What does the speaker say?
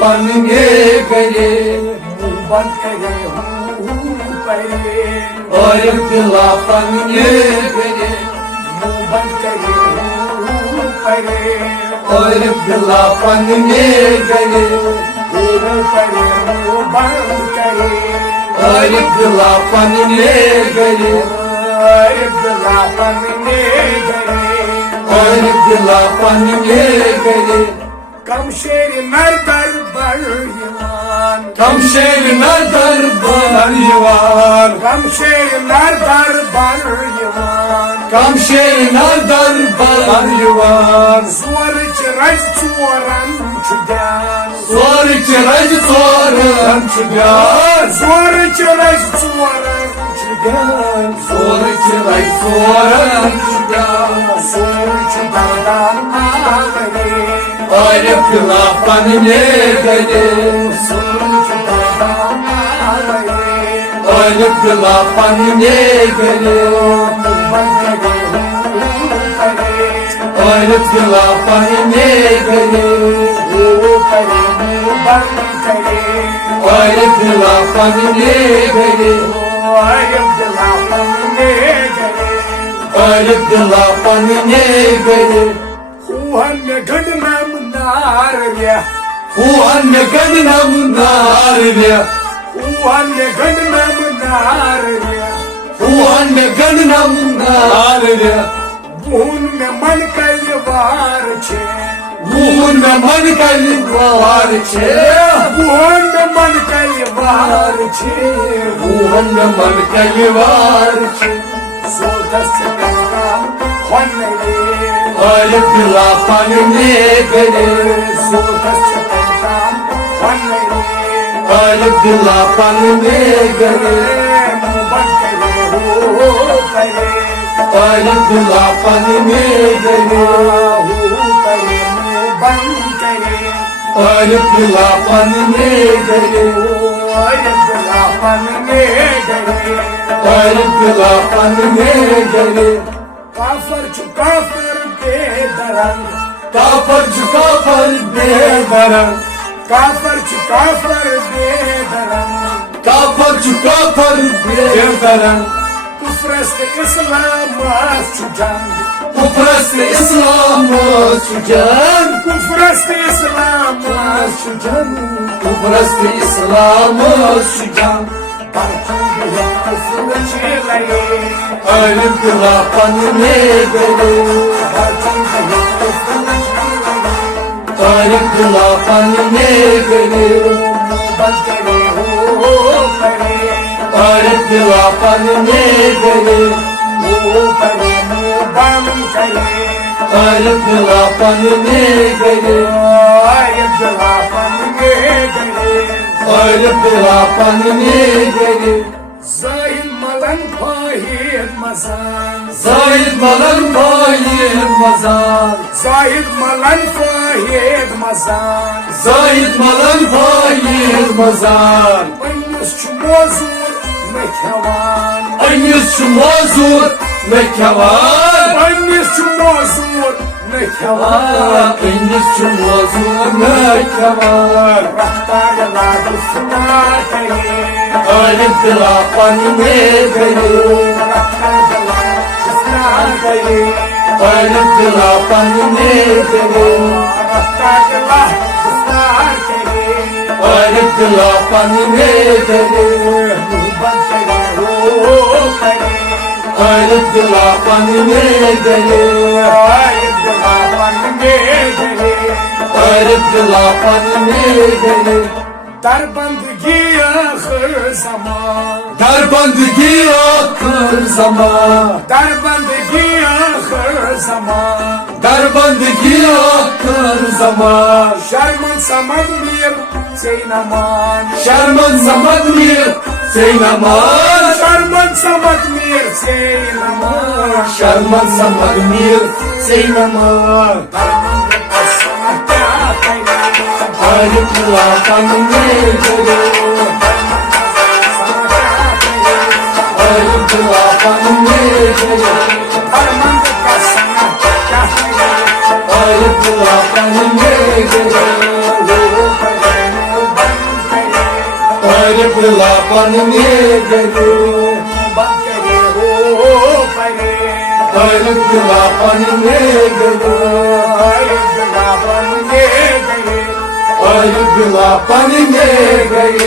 पन्ने गले बन करे परे और दिला पन्ने गले बन करे परे और दिला पन्ने गले परे बन करे और दिला पन्ने गले दिला पन्ने गले और दिला पन्ने गले कम शेर नर बलवान कम शेर नर बलवान कम शेर नर बलवान कम शेर नर बलवान जोर रज चोरन ध्यान जोर रज चोरन ध्यान जोर रज चोरन ध्यान जोर रज चोरन ध्यान जोर दादान आवरे और दिला पन्ने गले और दिला पन्ने गले और दिला पन्ने गले और दिला पन्ने गले और दिला पन्ने गले हुआन गन्ना मुनार लिया हुआन गन्ना मुनार लिया बून में मन कलवार छे बून में मन कलवार छे बून में मन कलवार छे बून में मन कलवार छे सोदस कंका होने और दिला पन्ने गले सोदस कंका होने और दिला पन्ने गले बन करे और दिला पन्ने गले करे बन करे और दिला पन्ने गले दिला पन्ने गले और दिला पन्ने गले काफर चुकाफर बेदरंग काफर चुकाफर बेदरंग काफर चुकाफर बेदरंग काफर चुकाफर बेदरंग कुफरस्त इस्लाम सुजंग कुफरस्त इस्लाम सुजन कुफरस्त इस्लाम सुजंग कुफरस्त इस्लाम सुजन कुफर चले और दिला पन्ने गले और दिला पन्ने गले बन करे और दिला पन्ने गले करे बन करे और दिला पन्ने गले दिला पन्ने गले और दिला पन्ने गले Zahid malan fahid mazan Zahid malan fahid mazan Zahid malan fahid mazan Zahid malan fahid mazan Anus çumozur mekavan Anus çumozur mekavan Anus çumozur mekavan Anus çumozur mekavan Rahtar ladı fınar kare और दिला पन्ने गले Rahtar ladı fınar kare और दिला पन्ने गले Rahtar ladı fınar kare और दिला पन्ने गले बन करे और दिला पन्ने गले दिला पन्ने गले और दिला पन्ने गले दरबंदगी आखिर zaman दरबंदगी आखिर zaman दरबंदगी आखिर zaman दरबंदगी आखिर zaman Şerman samad mir seynaman Sharman समझ mir seynaman Şerman samad mir seynaman Sharman समझ mir seynaman और दिला पन्ने गले और दिला पन्ने गले और दिला पन्ने गले अयोध्या पानी में गए बकरे हो परे अयोध्या पानी में गए अयोध्या बन गए अयोध्या पानी में गए